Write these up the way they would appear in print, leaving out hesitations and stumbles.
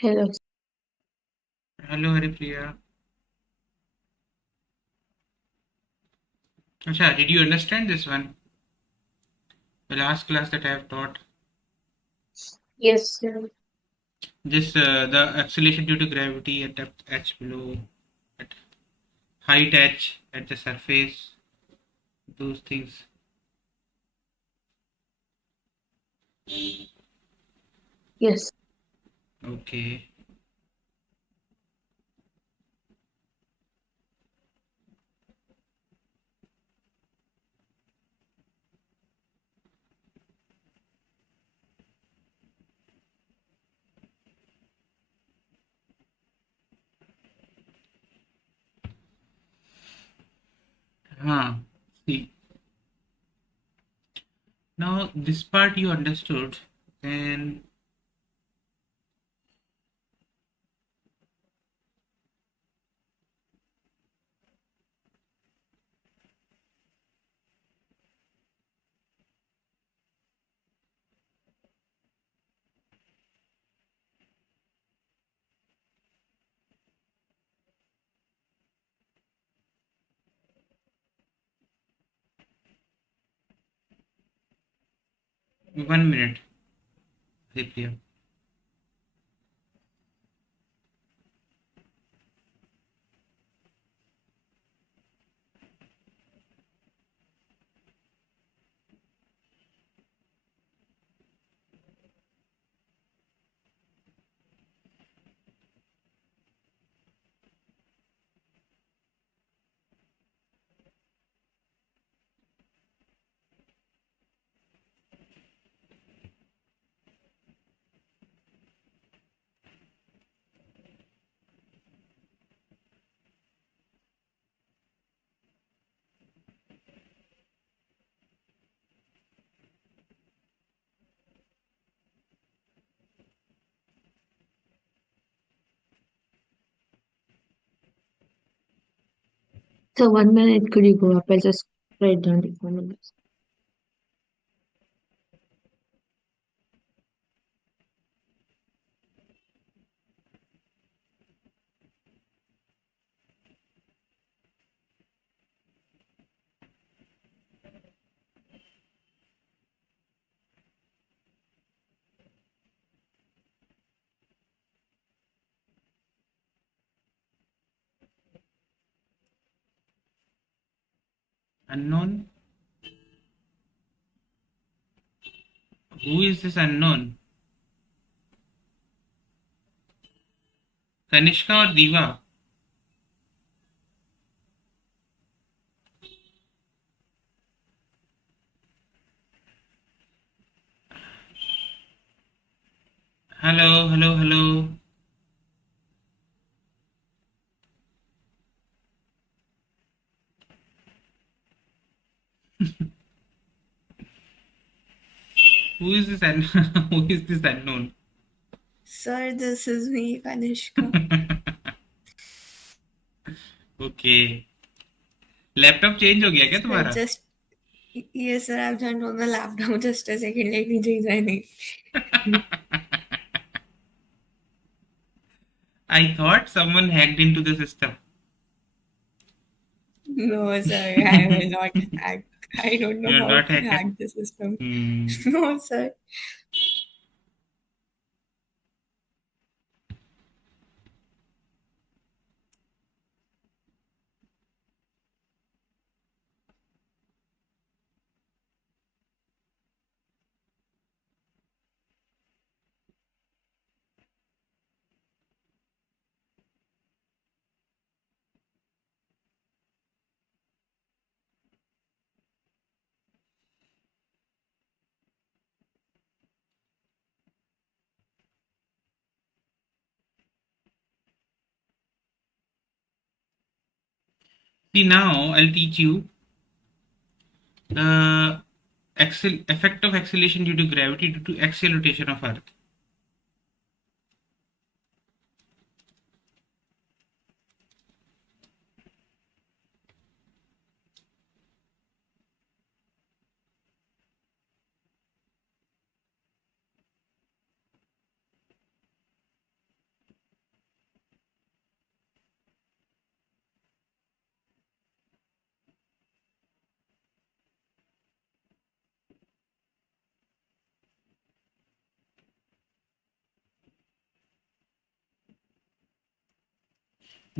Hello. Hello, Haripriya. Acha, did you understand this one? The last class that I have taught. Yes, sir. This the acceleration due to gravity at depth h below, at height h at the surface. Those things. Yes. Okay. Huh. See. Now this part you understood. Then 1 minute, Haripriya. So 1 minute, could you go up? I'll just write down the formulas. Unknown. Who is this unknown? Kanishka or Diva? Hello, hello, hello. Who is this who is this unknown? Sir, this is me, Kanishka. Okay. Laptop change हो गया क्या Sir, तुम्हारा? just yes, sir. I've turned on the laptop. Just a second. Let me change my name. I thought someone hacked into the system. No, sir. I will not hack. I don't know You're how not to hacker. hack the system. Hmm. No, sir. See, now I'll teach you the effect of acceleration due to gravity due to axial rotation of Earth.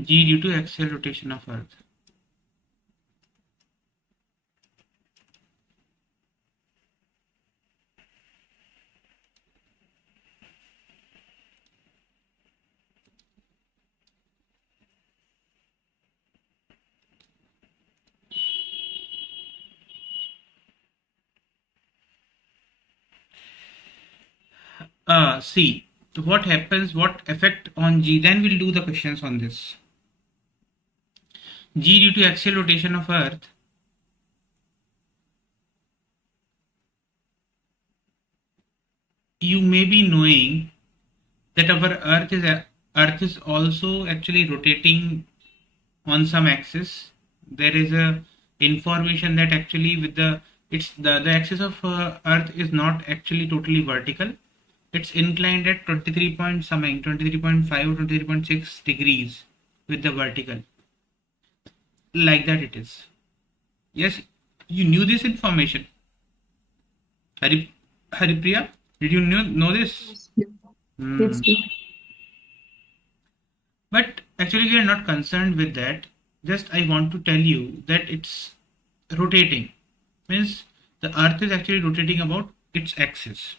G due to axial rotation of Earth. See what happens, what effect on G. Then we'll do the questions on this. G due to axial rotation of Earth. You may be knowing that our Earth is also actually rotating on some axis. There is a information that actually with the axis of Earth is not actually totally vertical. It's inclined at 23 point something, 23.5 or 23.6 degrees with the vertical. Like that it is. Yes, you knew this information. Haripriya, did you know this? Yes, sir. But actually, we are not concerned with that. Just I want to tell you that it's rotating. Means the Earth is actually rotating about its axis.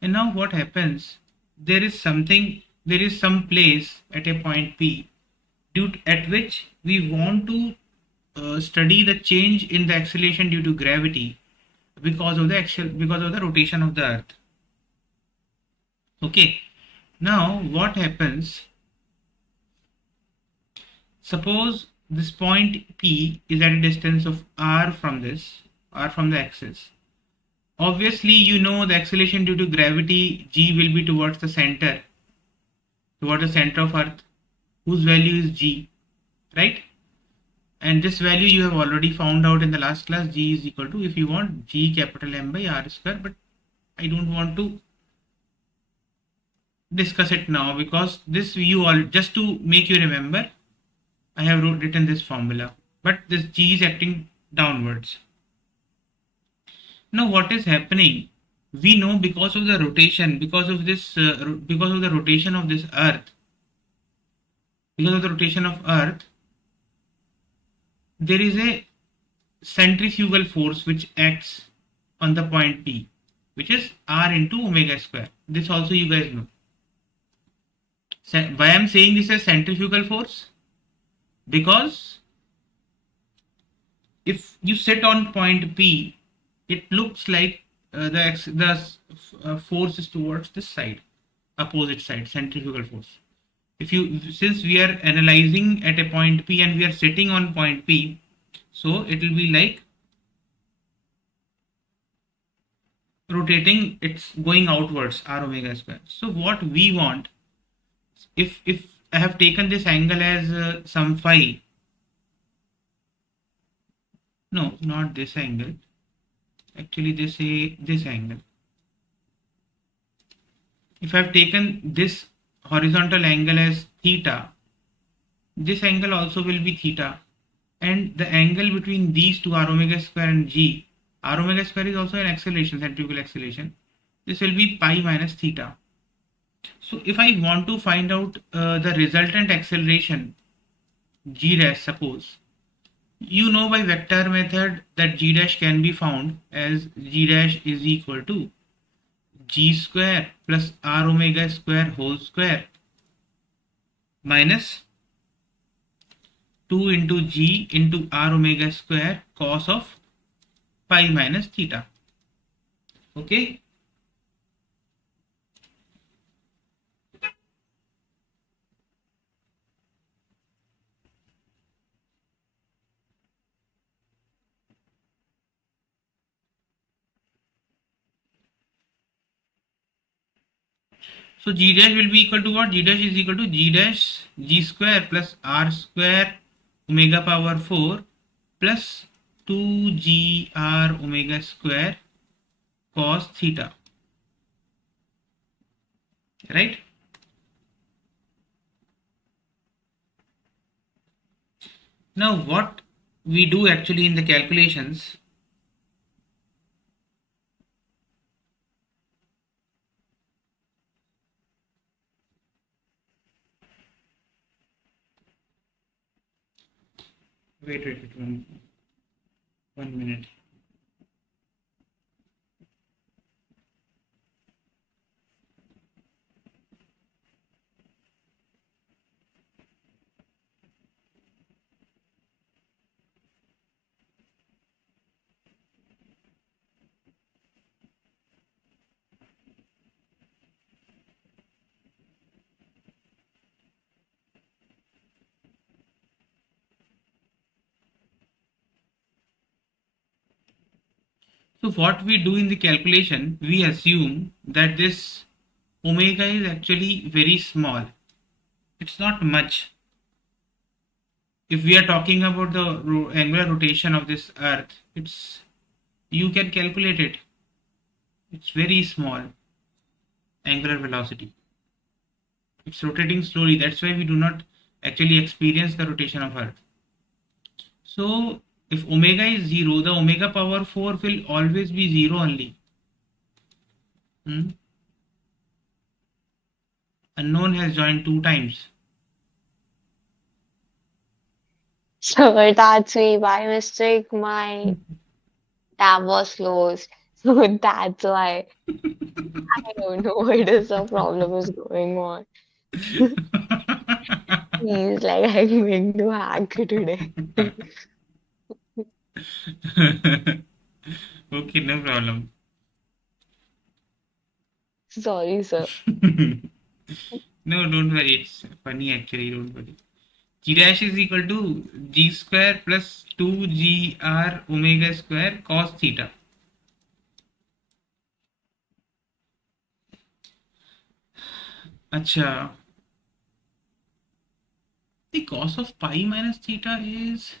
And now what happens? There is some place at a point P at which we want to study the change in the acceleration due to gravity because of the rotation of the Earth. Okay. Now what happens? Suppose this point P is at a distance of r from the axis. Obviously, you know the acceleration due to gravity G will be towards the center of Earth, whose value is G, right? And this value you have already found out in the last class. G is equal to, if you want, G capital M by R square, but I don't want to discuss it now because this you all, just to make you remember, I have written this formula, but this G is acting downwards. Now what is happening? We know because of the rotation, because of the rotation of this Earth, there is a centrifugal force which acts on the point P, which is R into omega square. This also you guys know. Why I am saying this as centrifugal force? Because if you sit on point P, it looks like the force is towards this side, opposite side, centrifugal force. Since we are analyzing at a point P and we are sitting on point P, so it will be like rotating, it's going outwards, r omega square. So what we want, if I have taken this angle as some phi, no, not this angle, actually this angle. If I have taken this horizontal angle as theta, this angle also will be theta, and the angle between these two, r omega square and G, r omega square is also an acceleration, centrifugal acceleration. This will be pi minus theta. So if I want to find out the resultant acceleration, G dash, suppose, you know by vector method that G dash can be found as G dash is equal to G square plus r omega square whole square minus 2 into G into r omega square cos of pi minus theta. Okay. So G dash will be equal to what? G dash is equal to G dash G square plus R square omega power 4 plus 2GR omega square cos theta. Right? Now what we do actually in the calculations, Wait, one minute. So what we do in the calculation, we assume that this omega is actually very small. It's not much. If we are talking about the angular rotation of this earth, you can calculate it. It's very small angular velocity. It's rotating slowly. That's why we do not actually experience the rotation of earth. So if omega is 0, the omega power 4 will always be 0 only. Unknown has joined 2 times. So that's me. By mistake, my tab was closed. So that's why I don't know what is the problem is going on. He's like, I'm going to hack today. Okay, no problem. Sorry, sir. No, don't worry. It's funny actually. Don't worry. G dash is equal to g square plus 2gr omega square cos theta. Acha. The cos of pi minus theta is.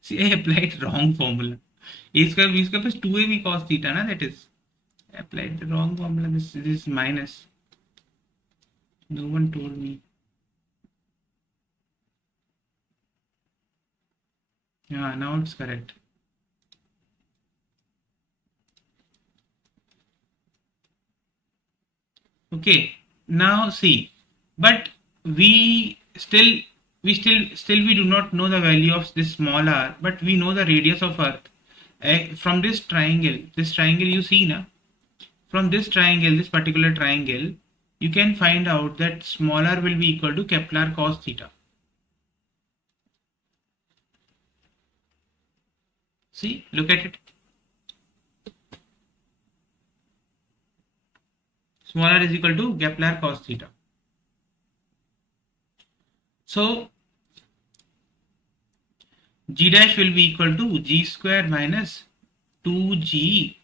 See, I applied wrong formula. A square b square plus 2ab cos theta, na, that is. I applied the wrong formula. This is minus. No one told me. Yeah, now it's correct. Okay, now see, but we do not know the value of this small r, but we know the radius of earth. From this triangle you see na, from this particular triangle, you can find out that small r will be equal to Kepler cos theta. See, look at it. Small r is equal to Kepler cos theta. So g dash will be equal to g square minus 2g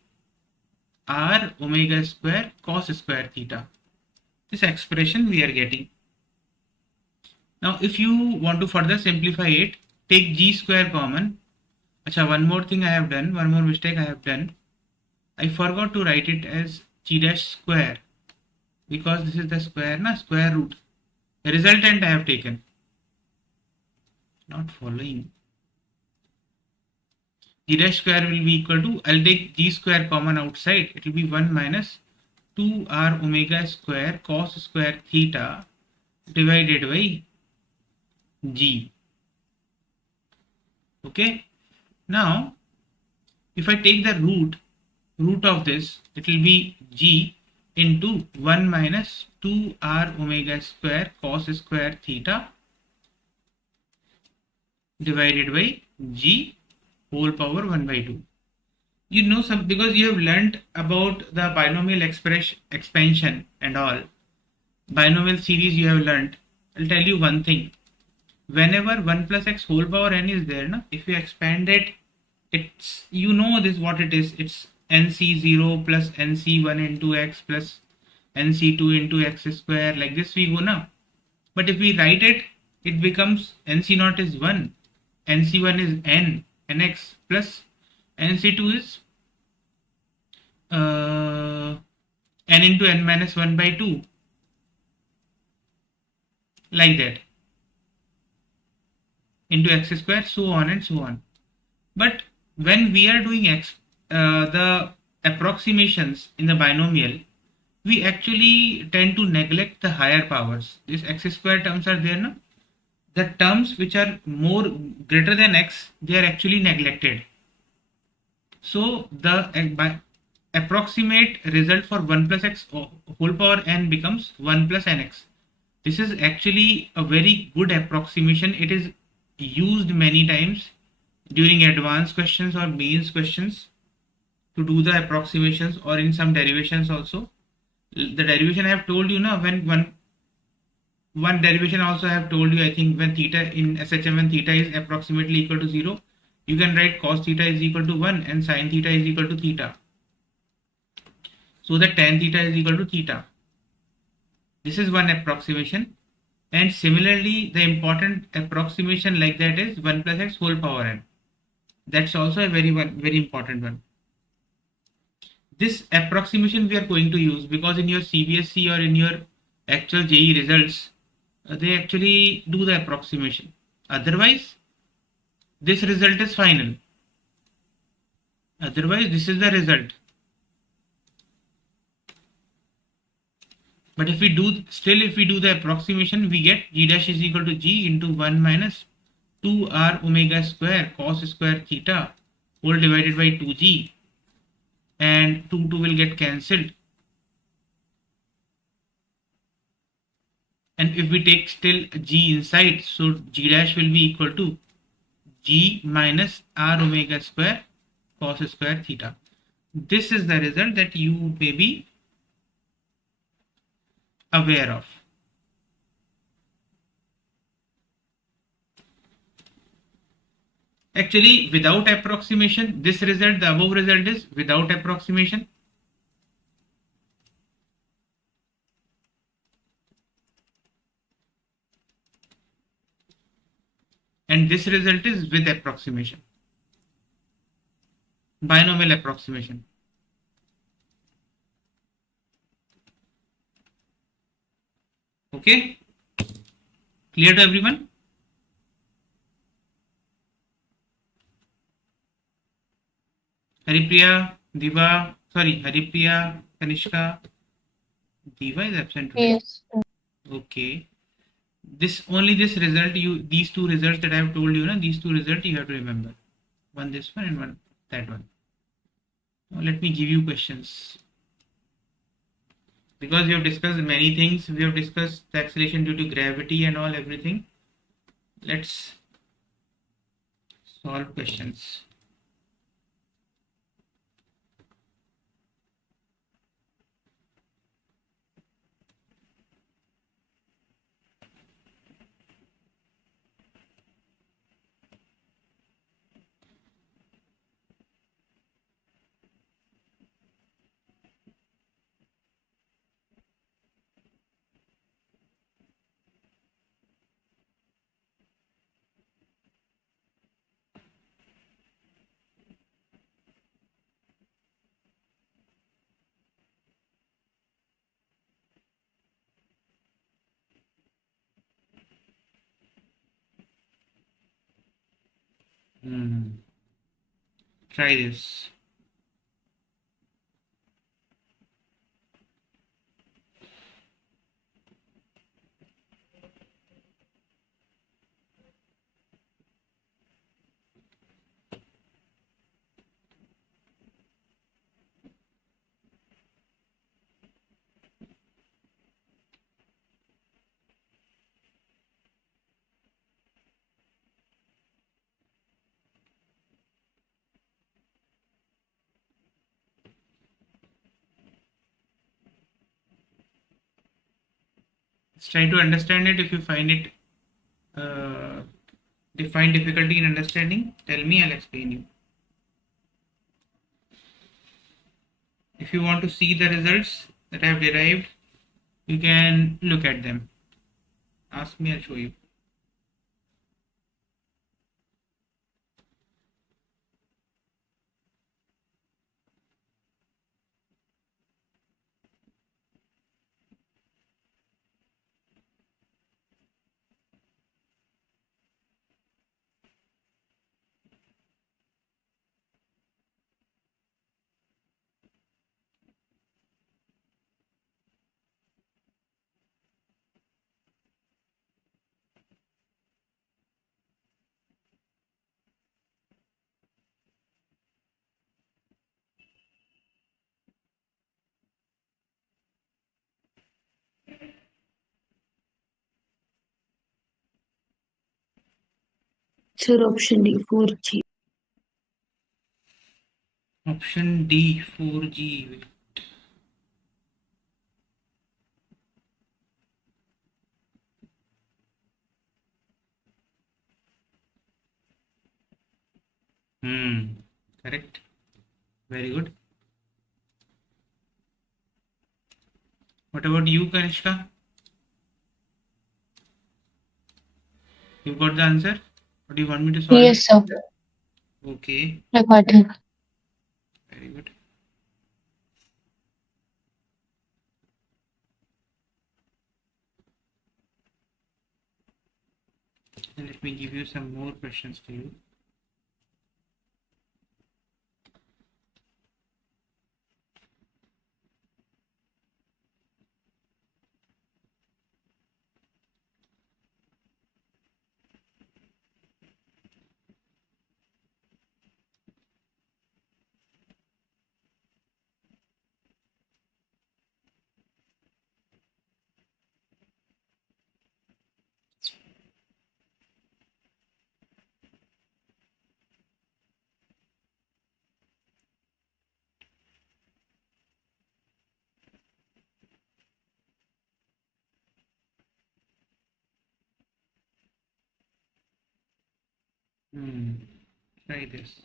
r omega square cos square theta. This expression we are getting. Now if you want to further simplify it, take g square common. Acha, one more thing I have done, one more mistake I have done. I forgot to write it as g dash square, because this is the square, na, square root. The resultant I have taken. Not following. G dash square will be equal to, I'll take g square common outside. It will be 1 minus 2r omega square cos square theta divided by g. Okay. Now, if I take the root of this, it will be g into 1 minus 2r omega square cos square theta divided by g whole power 1 by 2. You know some, because you have learnt about the binomial expansion and all. Binomial series you have learnt. I'll tell you one thing. Whenever 1 plus x whole power n is there, na, if you expand it, it's, you know this what it is. It's nc0 plus nc1 into x plus nc2 into x square. Like this we go now. But if we write it, it becomes nc0 is 1, nc1 is nx plus nc2 is n into n minus 1 by 2. Like that. Into x square, so on and so on. But when we are doing the approximations in the binomial, we actually tend to neglect the higher powers. These x square terms are there now. The terms which are more greater than x, they are actually neglected. So the by approximate result for 1 plus x whole power n becomes 1 plus nx. This is actually a very good approximation. It is used many times during advanced questions or mains questions to do the approximations, or in some derivations also. The derivation I have told you now, when one derivation also I have told you, I think when theta in SHM, when theta is approximately equal to 0, you can write cos theta is equal to 1 and sin theta is equal to theta. So that tan theta is equal to theta. This is one approximation. And similarly, the important approximation like that is 1 plus x whole power n. That's also a very important one. This approximation we are going to use because in your CBSE or in your actual JE results, they actually do the approximation. Otherwise, this result is final. Otherwise, this is the result. But if we do the approximation, we get g dash is equal to g into 1 minus 2r omega square cos square theta whole divided by 2g, and 2 will get cancelled. And if we take still g inside, so g dash will be equal to g minus r omega square cos square theta. This is the result that you may be aware of. Actually, without approximation, this result, the above result is without approximation. And this result is with approximation. Binomial approximation. Okay? Clear to everyone? Haripriya, Diva, sorry, Haripriya, Kanishka. Diva is absent today. Yes. Okay. This result, these two results that I have told you, these two results you have to remember. One this one and one that one. Now let me give you questions. Because we have discussed many things, we have discussed the acceleration due to gravity and all everything. Let's solve questions. Try this. Let's try to understand it. If you find it find difficulty in understanding, tell me, I'll explain you. If you want to see the results that I have derived, you can look at them. Ask me, I'll show you. Sir, option D, 4G. Option D, 4G. Correct. Very good. What about you, Kanishka? You got the answer? Or do you want me to solve it? Yes, sir. Okay, I got it. very good. And let me give you some more questions to you. Try this.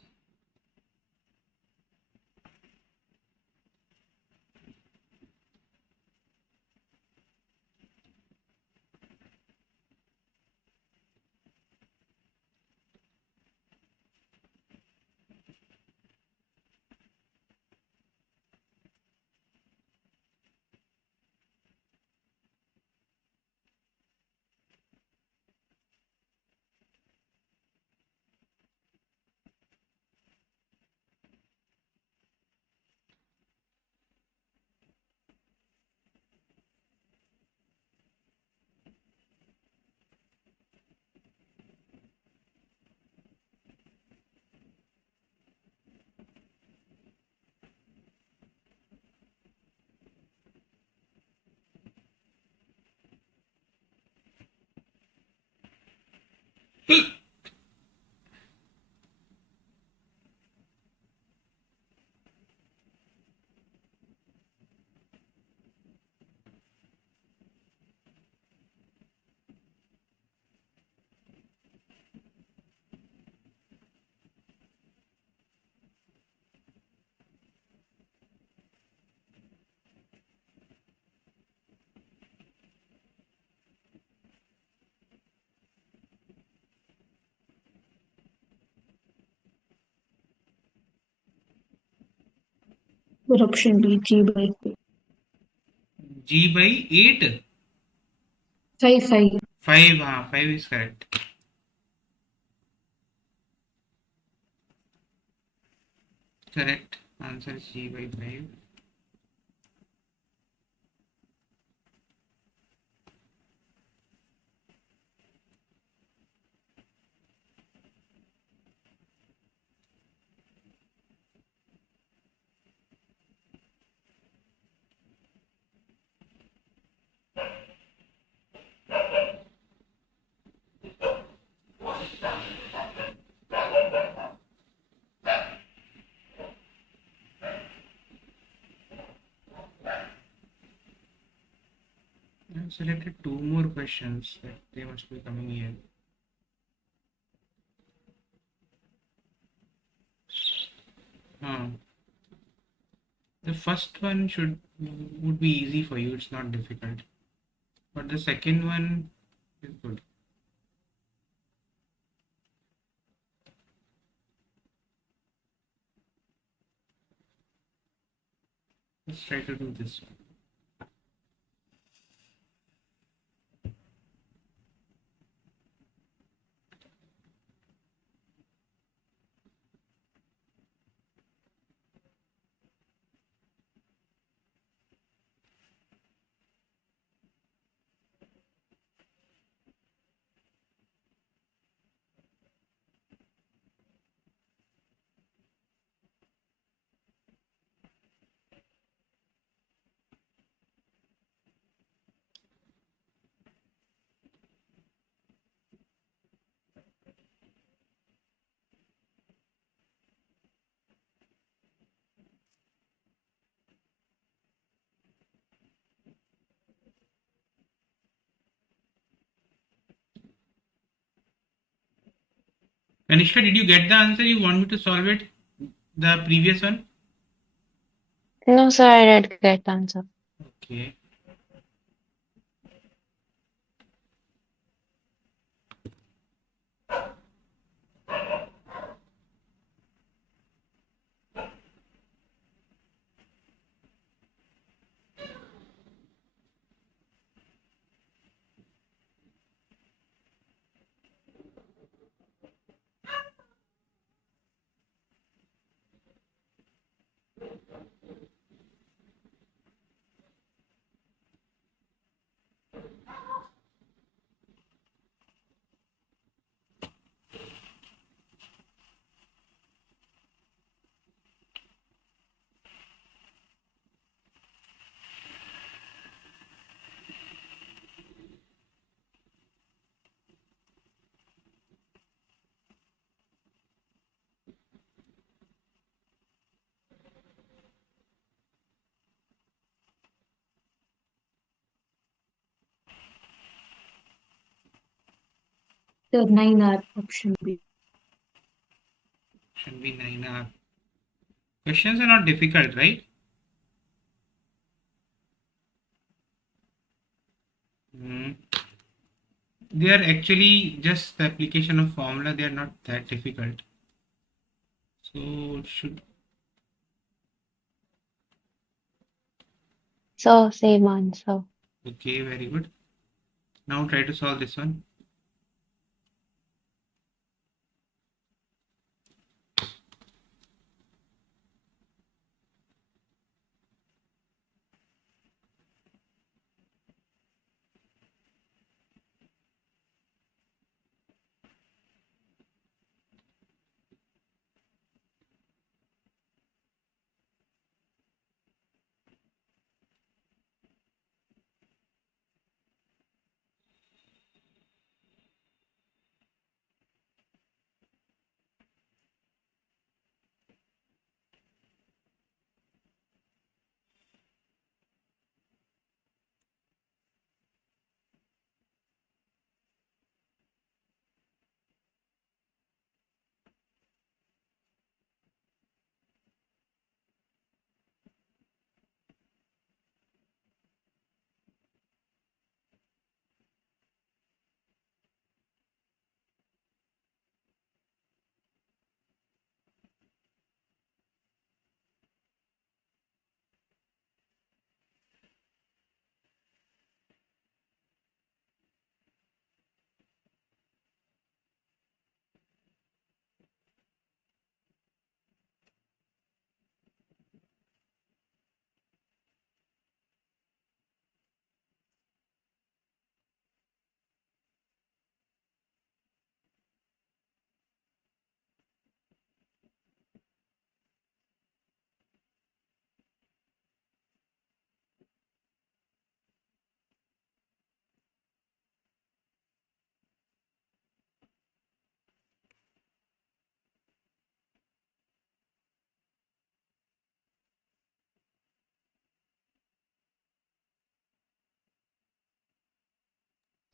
Sir, option D, G by 5. G by 8? 5, 5. 5, 5 is correct. Correct. Answer is G by 5. I have selected two more questions that they must be coming here. The first one would be easy for you, it's not difficult. But the second one is good. Let's try to do this one. Anishka, did you get the answer? You want me to solve it? The previous one? No, sir, I did get the answer. Okay. The 9R option B. Should be 9R. Questions are not difficult, right? They are actually just the application of formula. They are not that difficult. So should So, same answer. okay, very good. Now try to solve this one.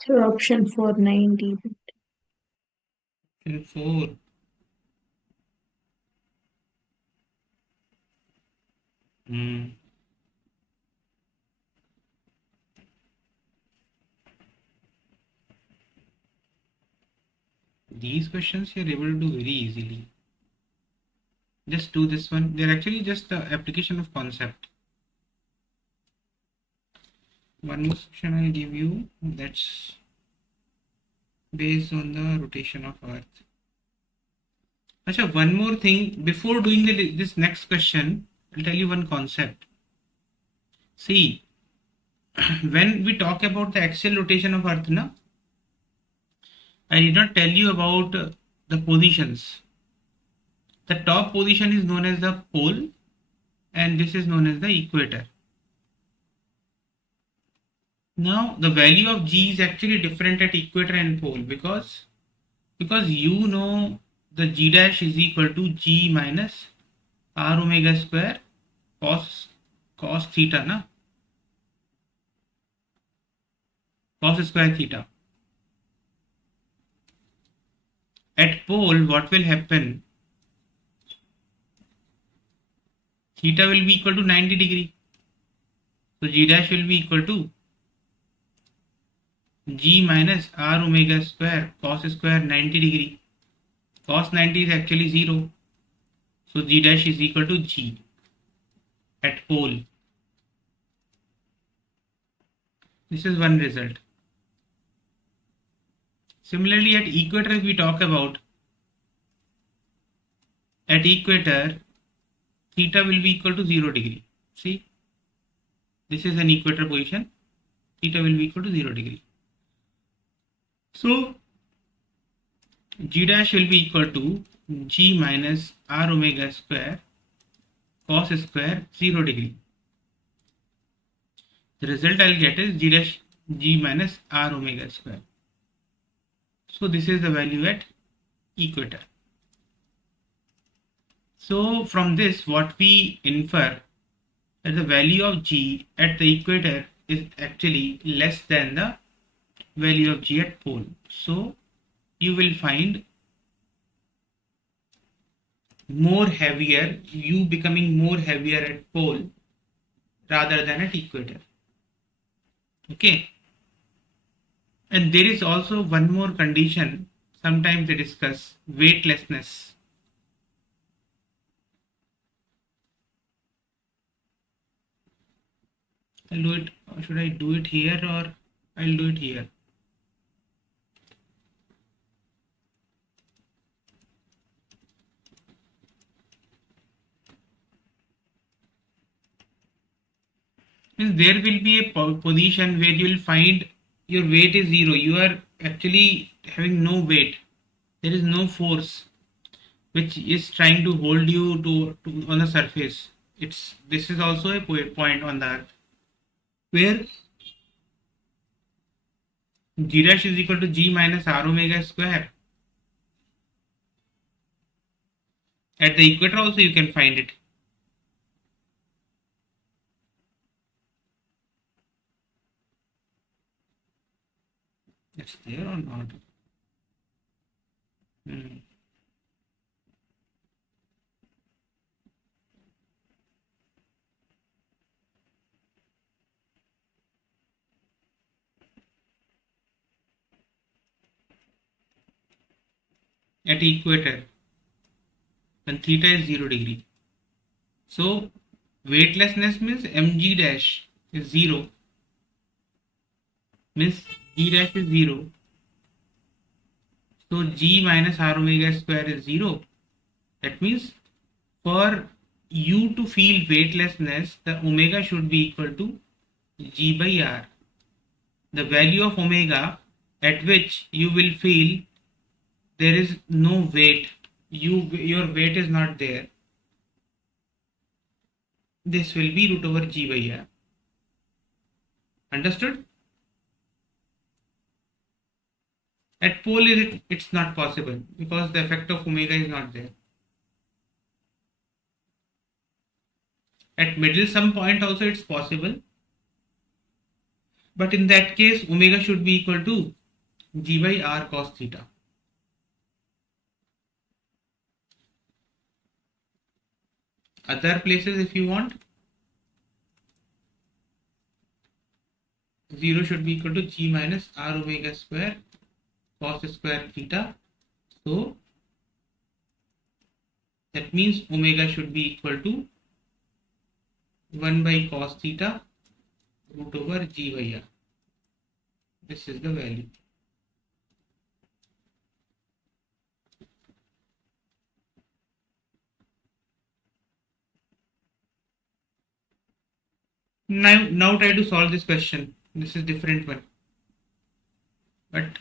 So option 4, 9D. Option 4. These questions you're able to do very easily. Just do this one. They're actually just the application of concept. One more question I'll give you. That's based on the rotation of Earth. Achha, one more thing. Before doing this next question, I'll tell you one concept. See, when we talk about the axial rotation of Earth, na, I did not tell you about the positions. The top position is known as the pole and this is known as the equator. Now the value of G is actually different at equator and pole because you know the G dash is equal to G minus R omega square cos theta, na? Cos square theta. At pole, what will happen? Theta will be equal to 90 degree. So G dash will be equal to G minus R omega square cos square 90 degree. Cos 90 is actually 0. So G dash is equal to G at pole. This is one result. Similarly, at equator, if we talk about, at equator, theta will be equal to 0 degree. See, this is an equator position. Theta will be equal to 0 degree. So G dash will be equal to G minus R omega square cos square 0 degree. The result I'll get is G dash G minus R omega square. So this is the value at equator. So from this, what we infer that the value of G at the equator is actually less than the value of G at pole. So you will find more heavier, you becoming more heavier at pole rather than at equator. Okay. And there is also one more condition, sometimes they discuss weightlessness. I'll do it, or should I do it here, or I'll do it here? Means there will be a position where you will find your weight is 0. You are actually having no weight. There is no force which is trying to hold you to on the surface. This is also a point on the earth where G dash is equal to G minus R omega square. At the equator also you can find it. It's there or not? At equator, when theta is 0 degree. So weightlessness means mg dash is 0, means g dash is 0. So g minus r omega square is 0. That means for you to feel weightlessness, the omega should be equal to g by r. The value of omega at which you will feel there is no weight, your weight is not there, this will be root over g by r. Understood? At pole it's not possible because the effect of omega is not there. At middle some point also it's possible, but in that case omega should be equal to g by r cos theta. Other places if you want, 0 should be equal to g minus r omega square cos square theta. So that means omega should be equal to 1 by cos theta root over g by r. This is the value. Now try to solve this question. This is different one, but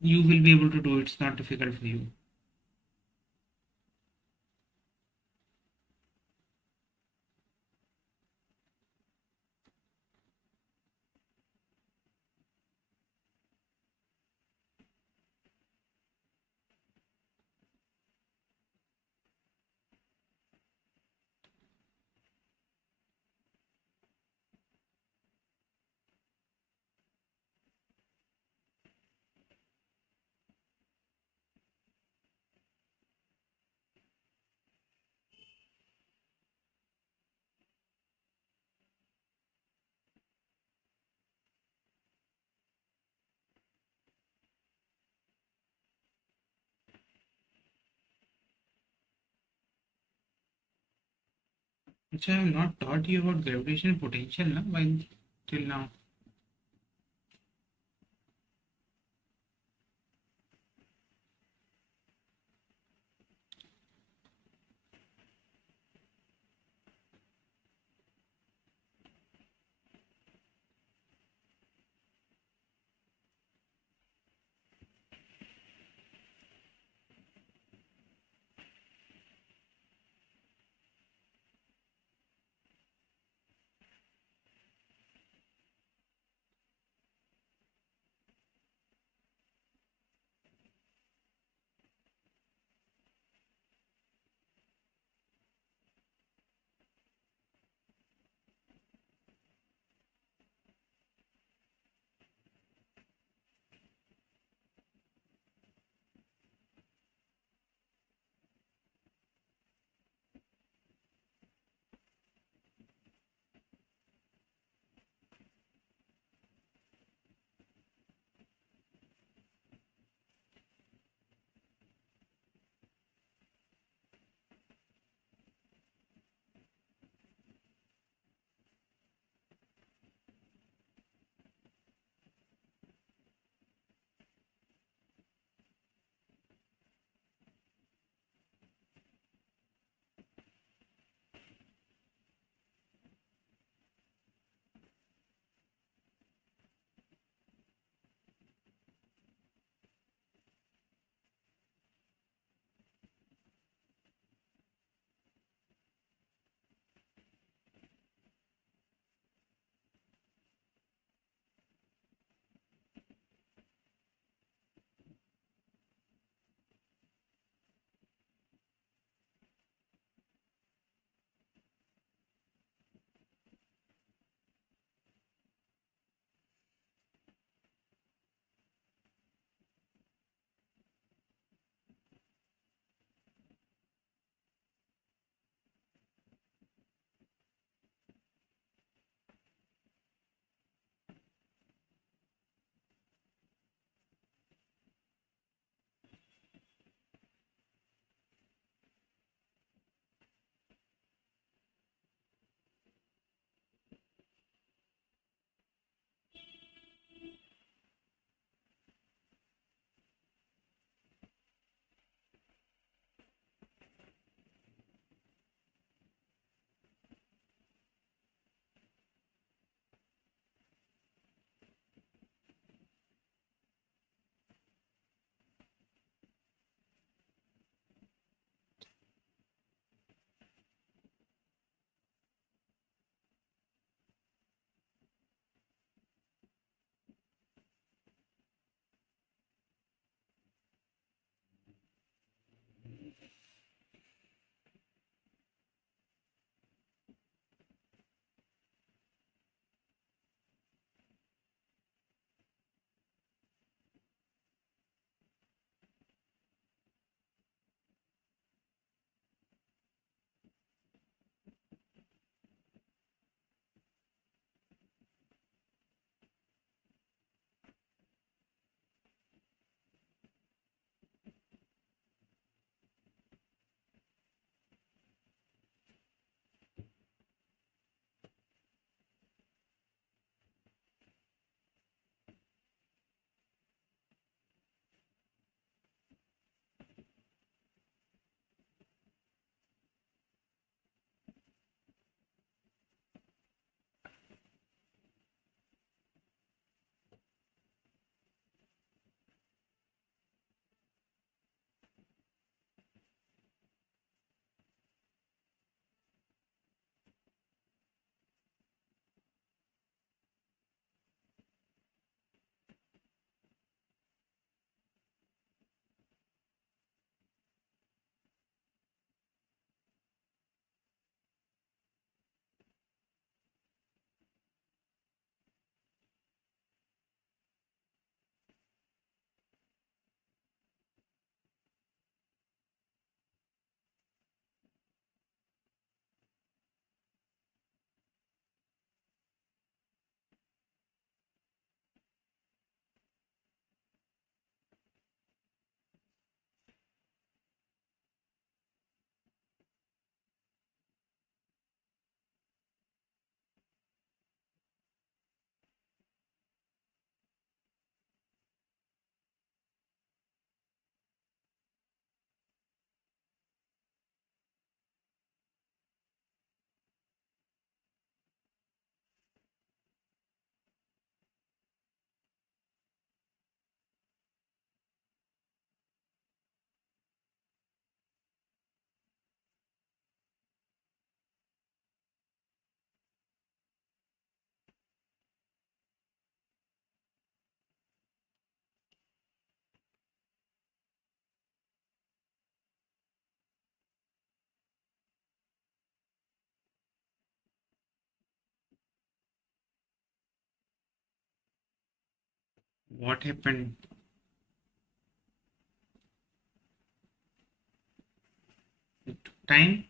you will be able to do it. It's not difficult for you. Which I have not taught you about gravitational potential na, by till now. What happened? It took time.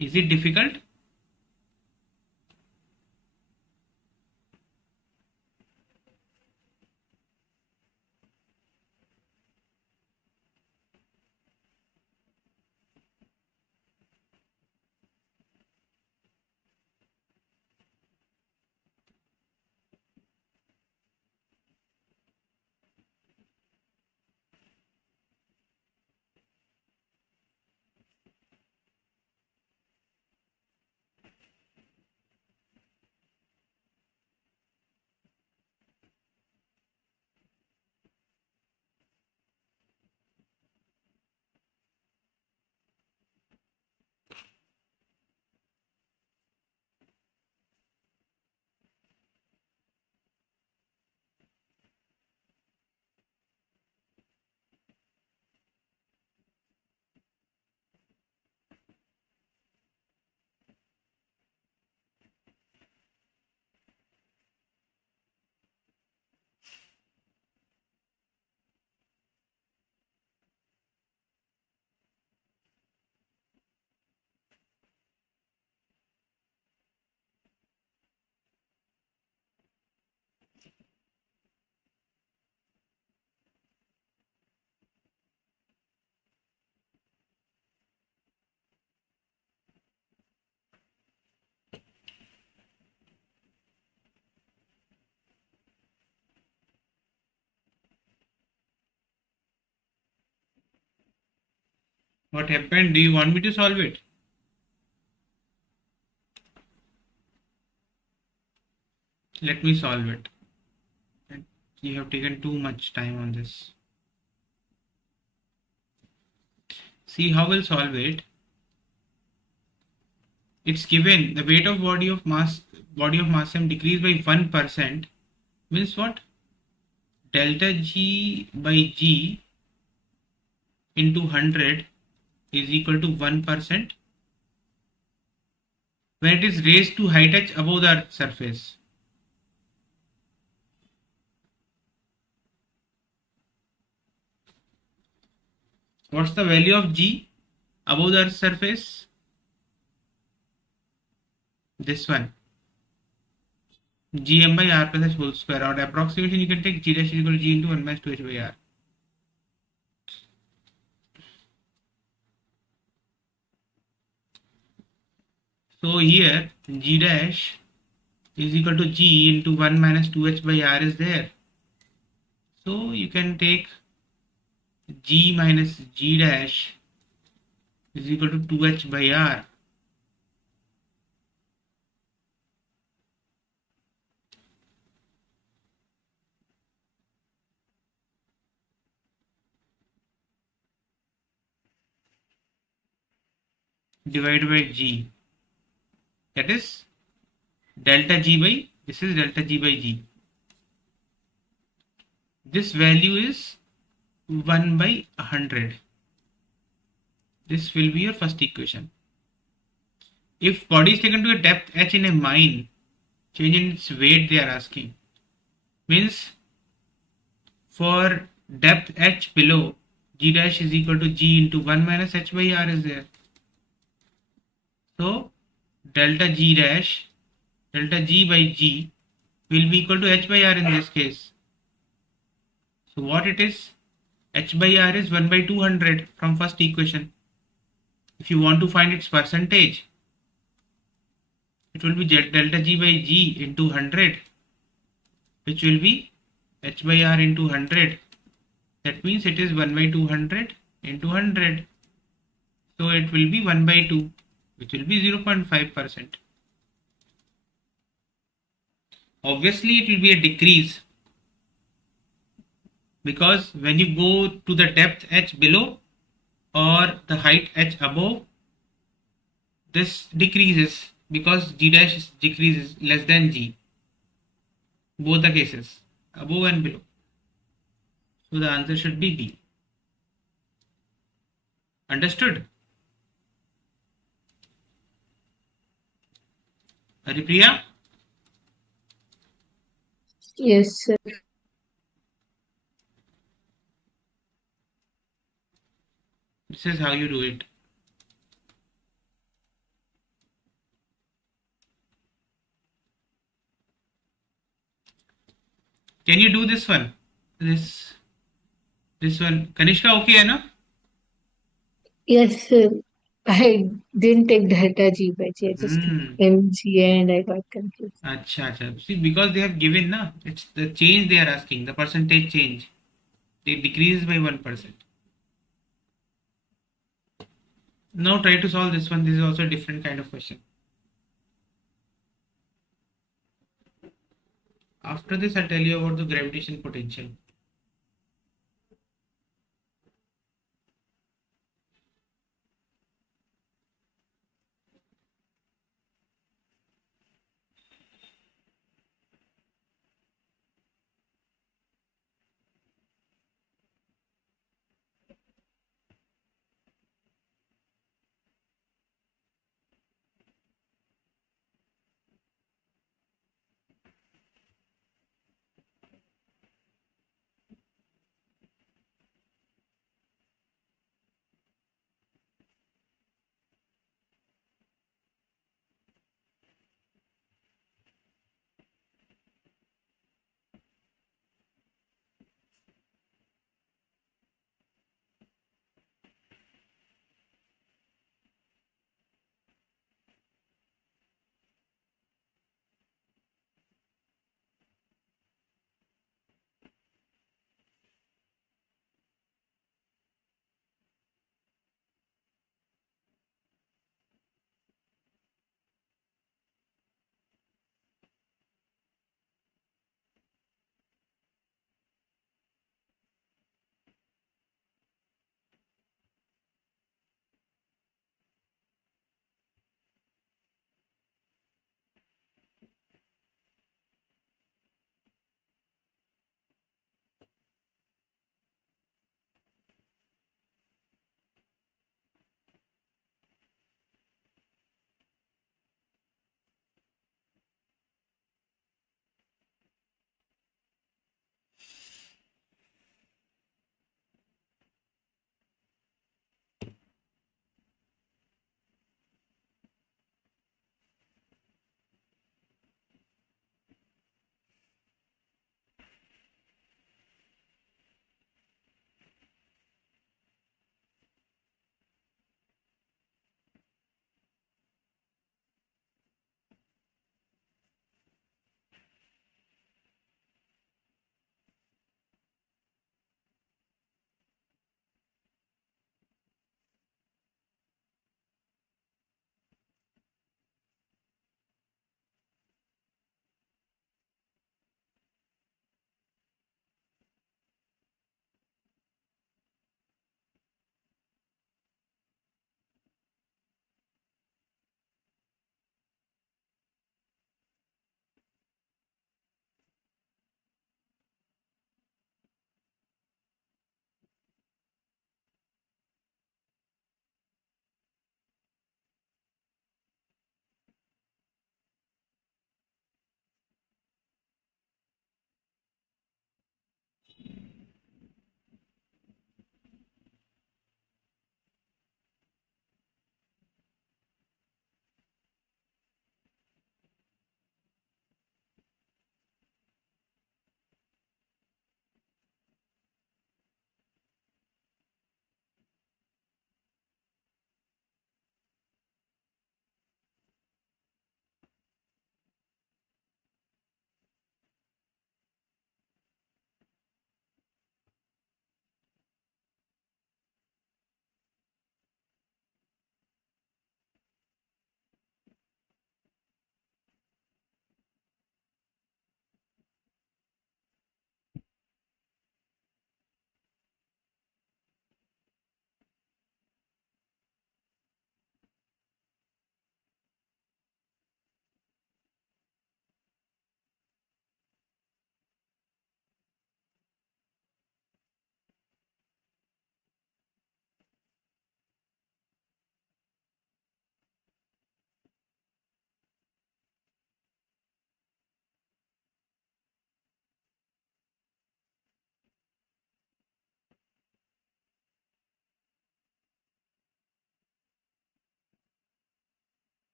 Is it difficult? What happened? Do you want me to solve it? Let me solve it. You have taken too much time on this. See how we'll solve it. It's given the weight of body of mass m decreased by 1%, means what? Delta G by G into 100 is equal to 1% when it is raised to height h above the surface. What's the value of G above the surface? This one, Gm by r plus h whole square, or approximation you can take G dash is equal to G into 1 minus 2h by r. So here G dash is equal to G into 1 minus 2h by r is there. So you can take G minus G dash is equal to 2h by r. Divided by G, that is delta G by, this is delta G by G. This value is 1 by 100. This will be your first equation. If body is taken to a depth h in a mine, change in its weight they are asking. Means for depth h below, G dash is equal to G into 1 minus h by r is there. So delta G dash, delta G by G will be equal to h by r in this case. So what it is? H by r is 1 by 200 from first equation. If you want to find its percentage, it will be delta G by G into 100, which will be h by r into 100. That means it is 1 by 200 into 100. So it will be 1 by 2, which will be 0.5%. Obviously it will be a decrease, because when you go to the depth h below or the height h above, this decreases because G dash decreases less than G, both the cases. above and below. So the answer should be B. Understood? Haripriya, Yes, sir. this is how you do it. Can you do this one? This one. Kanishka, okay hai na? Yes, sir. I didn't take data G by G. I just took Hmm. MG and I got confused. Acha, acha. See, because they have given na, it's the change they are asking, the percentage change. They decrease by 1%. Now try to solve this one. This is also a different kind of question. After this, I'll tell you about the gravitation potential.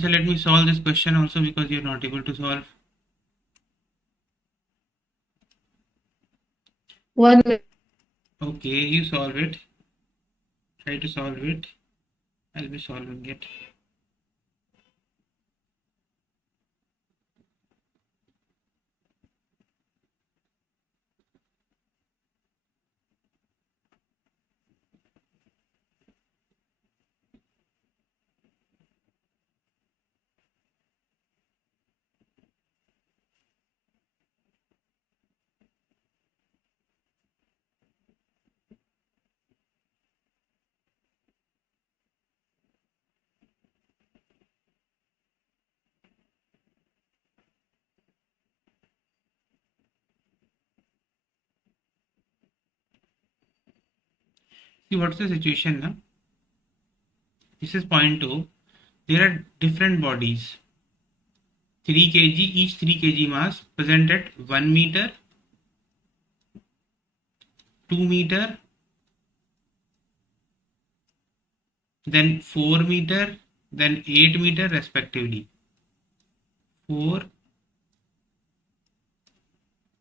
So let me solve this question also because you're not able to solve. 1 minute. Okay, you solve it. Try to solve it. I'll be solving it. See, what's the situation now? This is point 2. There are different bodies. 3 kg, each 3 kg mass present at 1 meter, 2 meter, then 4 meter, then 8 meter respectively. 4,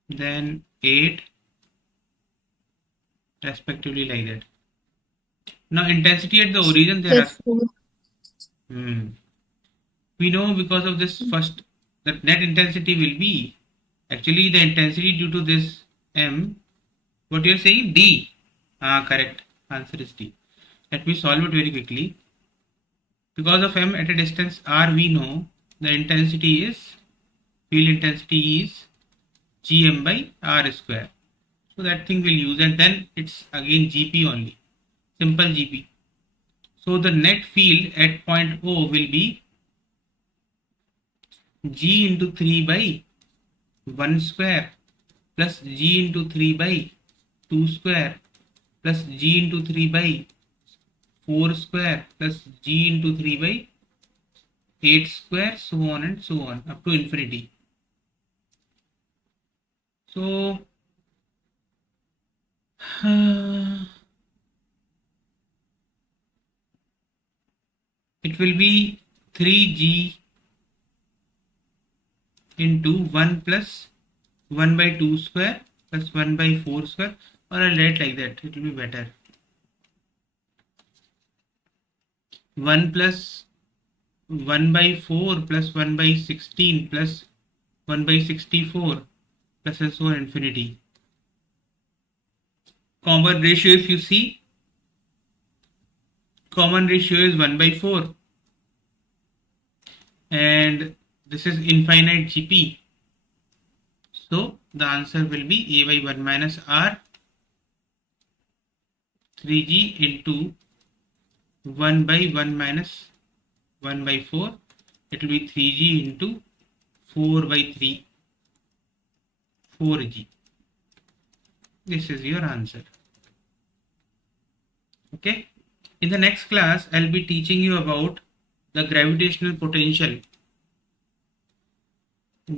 then 8 respectively, like that. Now intensity at the origin there are. Yes, We know because of this first that net intensity will be actually the intensity due to this M. What you're saying? D. Correct. Answer is D. Let me solve it very quickly. Because of M at a distance R, we know the intensity is, field intensity is Gm by R square. So that thing will use, and then it's again Gp only. Simple Gp. So the net field at point O will be G into 3 by 1 square plus G into 3 by 2 square plus G into 3 by 4 square plus G into 3 by 8 square, so on and so on up to infinity. So it will be 3G into 1 plus 1 by 2 square plus 1 by 4 square, or I'll write like that, it will be better. 1 plus 1 by 4 plus 1 by 16 plus 1 by 64 plus and so on infinity. Common ratio, if you see, common ratio is 1 by 4, and this is infinite Gp. So the answer will be A by 1 minus R 3G into 1 by 1 minus 1 by 4. It will be 3G into 4 by 3, 4G. This is your answer. Okay. In the next class, I'll be teaching you about the gravitational potential.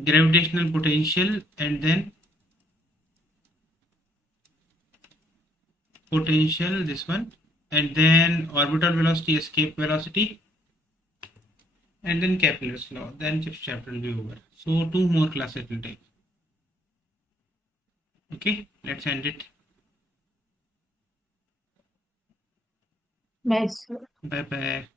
Gravitational potential, and then potential, this one, and then orbital velocity, escape velocity, and then Kepler's law. Then this chapter will be over. So 2 more classes will take. Okay, let's end it. nice. Bye bye.